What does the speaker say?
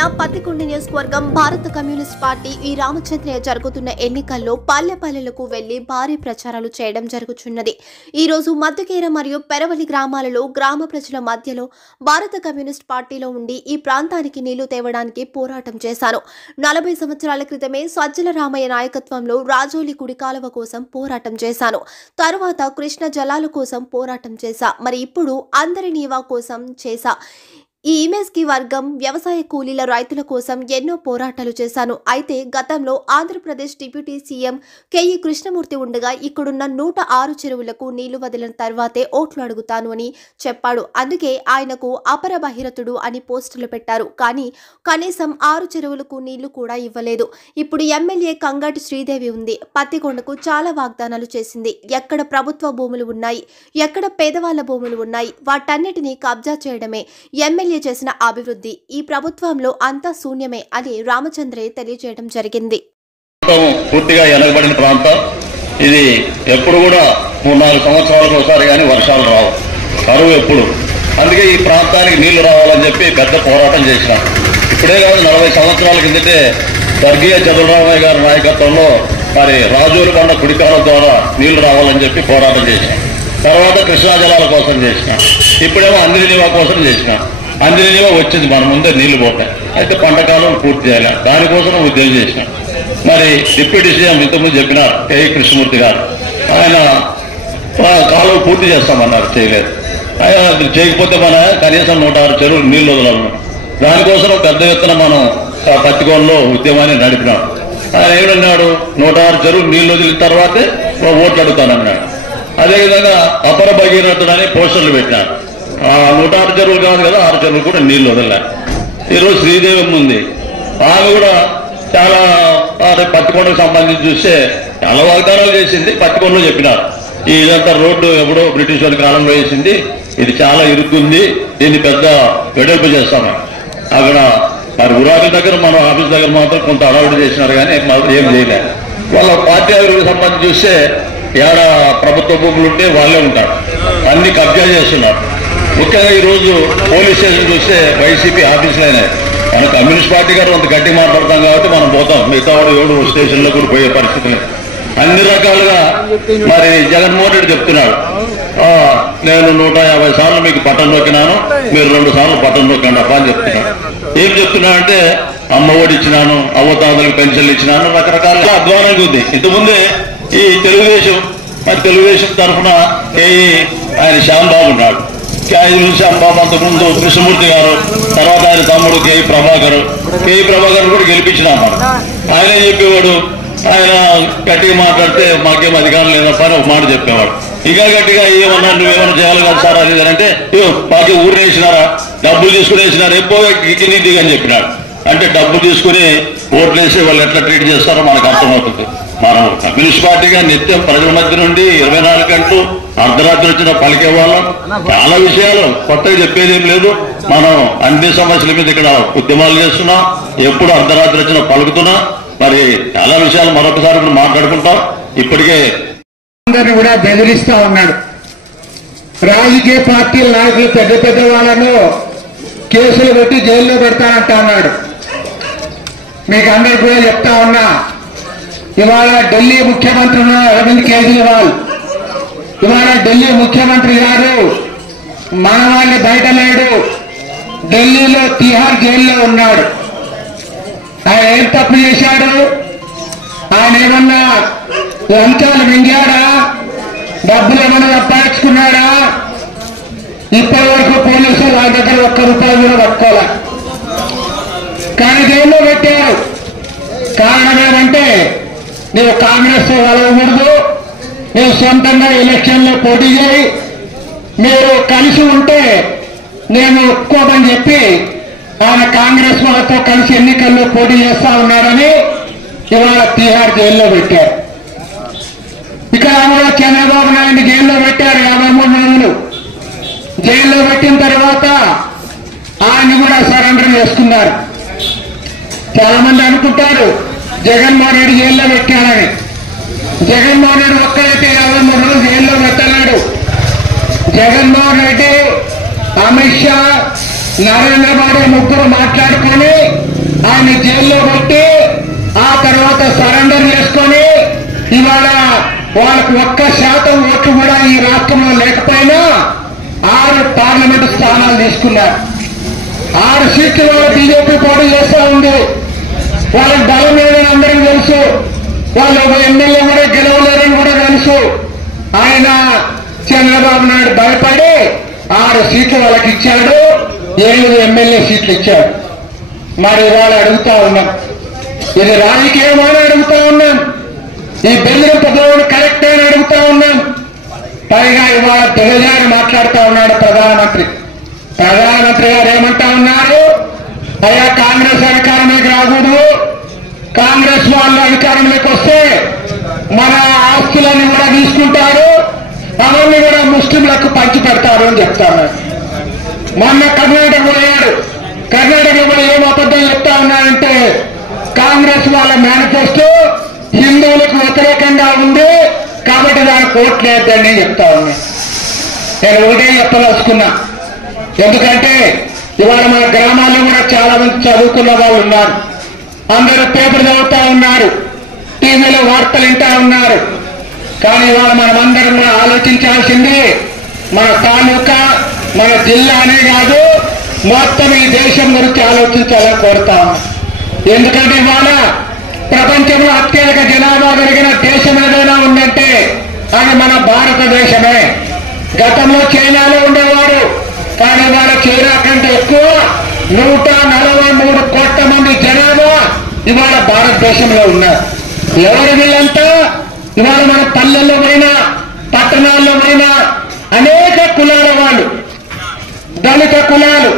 జిల్లా పత్తికొండ నియోజకవర్గం భారత కమ్యూనిస్ట్ పార్టీ ఈ రామచంద్రయ్య జరుగుతున్న ఎన్నికల్లో పల్లెపల్లెలకు వెళ్లి భారీ ప్రచారాలు చేయడం జరుగుతున్నది. ఈ రోజు మద్దకేర మరియు పెరవలి గ్రామాలలో గ్రామ ప్రజల మధ్యలో భారత కమ్యూనిస్ట్ పార్టీలో ఉండి ఈ ప్రాంతానికి నీళ్లు తేవడానికి పోరాటం చేశాను. 40 సంవత్సరాల క్రితమే సజ్జల రామయ్య నాయకత్వంలో రాజోలి కుడి కాలువ కోసం పోరాటం చేశాను. తరువాత కృష్ణ జలాల కోసం పోరాటం చేశా. మరి ఇప్పుడు అందరి నీవా కోసం చేశా. ఈ ఇమేజ్ కి వర్గం వ్యవసాయ కూలీల రైతుల కోసం ఎన్నో పోరాటాలు చేశాను. అయితే గతంలో Andhra Pradesh deputy CM KE Krishnamurthy ఉండగా ఇక్కడున్న 106 చెరువులకు నీళ్లు వదిలిన తర్వాతే ఓట్లు అడుగుతాను అని చెప్పాడు. అందుకే ఆయనకు అపర బహిరతుడు అని పోస్టులు పెట్టారు. కానీ కనీసం 6 చెరువులకు నీళ్లు కూడా ఇవ్వలేదు. ఇప్పుడు ఎమ్మెల్యే కంగాటి శ్రీదేవి ఉంది. పత్తికొండకు చాలా వాగ్దానాలు చేసింది. ఎక్కడ ప్రభుత్వ భూములు ఉన్నాయి, ఎక్కడ పేదవాళ్ల భూములు ఉన్నాయి, వాటన్నిటినీ కబ్జా చేయడమే ఎమ్మెల్యే చేసిన అభివృద్ధి. ఈ ప్రభుత్వంలో అంతా శూన్యమే అని రామచంద్రయ్య తెలియజేయడం జరిగింది. పూర్తిగా వెనకబడిన ప్రాంతం ఇది. ఎప్పుడు కూడా 3-4 సంవత్సరాలకు ఒకసారి కానీ వర్షాలు రావు, కరువు ఎప్పుడు. అందుకే ఈ ప్రాంతానికి నీళ్లు రావాలని చెప్పి పెద్ద పోరాటం చేసినాం. ఇప్పుడే కాదు, 40 సంవత్సరాల కిందటే స్వర్గీయ చంద్రరామయ్య గారి నాయకత్వంలో మరి రాజోలి కొండ కుడికాల ద్వారా నీళ్లు రావాలని చెప్పి పోరాటం చేసినాం. తర్వాత కృష్ణా జలాల కోసం చేసినాం. ఇప్పుడేమో అందిరి నివా కోసం చేసినాం. అందిరి నివా వచ్చింది, మన ముందే నీళ్లు పోతాయి. అయితే పంటకాలం పూర్తి చేయాలి, దానికోసం ఉద్యోగం చేసినాం. మరి డిప్యూటీ సీఎం ఇంతకుముందు చెప్పినారు కెఈ కృష్ణమూర్తి గారు, ఆయన కాలువ పూర్తి చేస్తామన్నారు, చేయలేదు. ఆయన చేయకపోతే మన కనీసం 106 చెరువులు నీళ్లు వదలాలన్నాం. దానికోసం పెద్ద ఎత్తున మనం పత్తికొండలో ఉద్యమాన్ని నడిపినాం. ఆయన ఏమన్నాడు, 106 చెరువులు నీళ్లు వదిలిన తర్వాతే ఓట్లు అడుగుతానన్నాడు. అదేవిధంగా అపర భగీరథుడని పోస్టర్లు పెట్టినారు. 106 చెరువులు కాదు కదా, 6 చెరువులు కూడా నీళ్లు వదలలే. ఈరోజు శ్రీదేవి ఉంది, ఆమె కూడా చాలా పత్తికొండకు సంబంధించి చూస్తే చాలా వాగ్దానాలు చేసింది. పత్తికొండలో చెప్పినారు, ఇదంతా రోడ్డు ఎప్పుడో బ్రిటిష్ వారి కాలంలో వేసింది, ఇది చాలా ఇరుక్కుంది, దీన్ని పెద్ద వెడల్పు చేస్తామని. అక్కడ మరి ఉరాకుల దగ్గర మన ఆఫీస్ దగ్గర మాత్రం కొంత అడవుడు చేసినారు, కానీ ఏం చేయలేదు. వాళ్ళ పార్టీ అభివృద్ధికి సంబంధించి చూస్తే ఏడ ప్రభుత్వ భూములు ఉంటే వాళ్ళే ఉంటారు, అన్ని కబ్జా చేస్తున్నారు. ముఖ్యంగా ఈరోజు పోలీస్ స్టేషన్ చూస్తే వైసీపీ ఆఫీసులైనా మన కమ్యూనిస్ట్ పార్టీ గారు అంత గట్టి మాట్లాడతాం కాబట్టి మనం పోతాం, మిగతా వాడు 7 స్టేషన్లో కూడా పోయే పరిస్థితులు. అన్ని రకాలుగా మరి జగన్మోహన్ రెడ్డి చెప్తున్నాడు, నేను 150 సార్లు మీకు పట్టం నొక్కినాను, మీరు 2 సార్లు పట్టం నొక్కండి అప్ప అని చెప్తున్నాను. ఏం చెప్తున్నా అంటే అమ్మ ఒడి ఇచ్చినాను, అవ్వతాతలకు పెన్షన్లు ఇచ్చినాను, రకరకాలుగా అధ్వానంగా ఉంది. ఇంతకుముందే ఈ తెలుగుదేశం తరఫున ఆయన శ్యాంబాబు ఉన్నాడు. శ్యాంబాబు అంతకుముందు కృష్ణమూర్తి గారు, తర్వాత ఆయన తమ్ముడు కేఈ ప్రభాకర్ కూడా గెలిపించినాం. ఆయనే చెప్పేవాడు, ఆయన గట్టిగా మాట్లాడితే మాకేం అధికారం లేదప్ప అని ఒక మాట చెప్పేవాడు. ఇంకా గట్టిగా ఏమన్నా నువ్వేమన్నా చేయాలి కదా సార్ అది అంటే, మాకే ఊరిని వేసినారా, డబ్బులు తీసుకుని వేసినారు, ఎక్కువగా కింది దిగని చెప్పినాడు. అంటే డబ్బులు తీసుకుని ఓట్లు వేసి వాళ్ళు ఎట్లా ట్రీట్ చేస్తారో మనకు అర్థమవుతుంది. మనం కమ్యూనిస్ట్ పార్టీగా నిత్యం ప్రజల మధ్య నుండి 24 గంటలు అర్ధరాత్రి వచ్చిన పలికే వాళ్ళం. చాలా విషయాలు కొత్తగా చెప్పేది ఏం లేదు. మనం అన్ని సమస్యల మీద ఇక్కడ ఉద్యమాలు చేస్తున్నాం, ఎప్పుడు అర్ధరాత్రి వచ్చినా పలుకుతున్నా. మరి చాలా విషయాలు మరొకసారి మాట్లాడుకుంటాం. ఇప్పటికే అందరిని కూడా బెదిరిస్తా ఉన్నాడు. రాజకీయ పార్టీల నాయకులు పెద్ద వాళ్ళను కేసులు పెట్టి జైల్లో పెడతానంటా ఉన్నాడు. మీకు అందరికి కూడా చెప్తా ఉన్నా, ఇవాళ ఢిల్లీ ముఖ్యమంత్రి అరవింద్ కేజ్రీవాల్, ఇవాళ ఢిల్లీ ముఖ్యమంత్రి గారు మనవాళ్ళని బయట లేడు, ఢిల్లీలో తిహార్ జైల్లో ఉన్నాడు. ఆయన ఏం తప్పు చేశాడు? ఆయన ఏమన్నా లంచాలు మింగాడా? డబ్బులు ఏమన్నా సంపాదించుకున్నాడా? ఇప్పటి వరకు పోలీసులు వాళ్ళ దగ్గర ₹1 కూడా పట్టుకోలే. కానీ జైల్లో పెట్టారు. కారణం ఏమంటే, నీవు కాంగ్రెస్ తో కలవకూడదు, నీవు సొంతంగా ఎలక్షన్లో పోటీ చేయి, మీరు కలిసి ఉంటే నేను ఒప్పుకోమని చెప్పి ఆయన కాంగ్రెస్ వాళ్ళతో కలిసి ఎన్నికల్లో పోటీ చేస్తా ఉన్నారని ఇవాళ తిహార్ జైల్లో పెట్టారు. ఇక్కడ కూడా చంద్రబాబు నాయుడు జైల్లో పెట్టారు 53 రోజులు. జైల్లో పెట్టిన తర్వాత ఆయన కూడా సరెండర్ చేసుకున్నారు. చాలా మంది అనుకుంటారు జగన్మోహన్ రెడ్డి జైల్లో పెట్టారని. జగన్మోహన్ రెడ్డి ఒక్కరైతే 53 రోజులు జైల్లో పెట్టలేడు. జగన్మోహన్ రెడ్డి, అమిత్ షా, నరేంద్ర మోడీ ముగ్గురు మాట్లాడుకొని ఆయన జైల్లో పెట్టి ఆ తర్వాత సరెండర్ చేసుకొని ఇవాళ వాళ్ళకు 1% ఓట్లు కూడా ఈ రాష్ట్రంలో లేకపోయినా 6 పార్లమెంటు స్థానాలు తీసుకున్నారు. 6 సీట్లు వాళ్ళ బీజేపీ పోటీ చేస్తూ ఉంది. వాళ్ళకి బలం లేదని అందరికీ తెలుసు. వాళ్ళు ఎమ్మెల్యే కూడా గెలవలేరని కూడా తెలుసు. ఆయన చంద్రబాబు నాయుడు భయపడి 6 సీట్లు వాళ్ళకి ఇచ్చాడు, 7 ఎమ్మెల్యే సీట్లు ఇచ్చాడు. మరి ఇవాళ అడుగుతా ఉన్నాం, ఇది రాజకీయమని అడుగుతా ఉన్నాం, ఈ బెదిరింపు ధోరణి కరెక్ట్ అని అడుగుతా ఉన్నాం. పైగా ఇవాళ దిగజారి మాట్లాడుతూ ఉన్నాడు ప్రధానమంత్రి. ప్రధానమంత్రి గారు ఏమంటా ఉన్నారు, అయ్యా కాంగ్రెస్ అధికారంలోకి రాకూడదు, కాంగ్రెస్ వాళ్ళు అధికారంలోకి వస్తే మన ఆస్తులన్నీ కూడా తీసుకుంటారు, అవన్నీ కూడా ముస్లింలకు పంచి పెడతారు అని చెప్తారు. మొన్న కర్ణాటక పోయాడు. కర్ణాటకలో కూడా ఏం అబద్ధం చెప్తా ఉన్నారంటే కాంగ్రెస్ వాళ్ళ మేనిఫెస్టో హిందువులకు వ్యతిరేకంగా ఉంది కాబట్టి దానికి ఓట్లేద్దని చెప్తా ఉన్నా. నేను ఒకటే చెప్పదలుచుకున్నా, ఎందుకంటే ఇవాళ మన గ్రామాల్లో కూడా చాలా మంది చదువుకున్న వాళ్ళు ఉన్నారు. అందరూ పేపర్ చదువుతా ఉన్నారు, టీవీలో వార్తలు వింటా ఉన్నారు. కానీ ఇవాళ మనమందరం కూడా ఆలోచించాల్సింది మన తాలూకా, మన జిల్లా అనే కాదు, మొత్తం ఈ దేశం గురించి ఆలోచించాలని కోరుతా ఉన్నాం. ఎందుకంటే ఇవాళ ప్రపంచంలో అత్యధిక జనాభా కలిగిన దేశం ఏదైనా ఉందంటే అది మన భారతదేశమే. గతంలో చైనాలో ఉండేవారు, కానీ ఇవాళ చైనా కంటే ఎక్కువ 143 కోట్ల మంది జనాభా ఇవాళ భారతదేశంలో ఉన్నారు. ఎవరు వీళ్ళంతా? ఇవాళ మన పల్లెల్లో పోయినా పట్టణాల్లో పోయినా అనేక కులాల వాళ్ళు, దళిత కులాలు,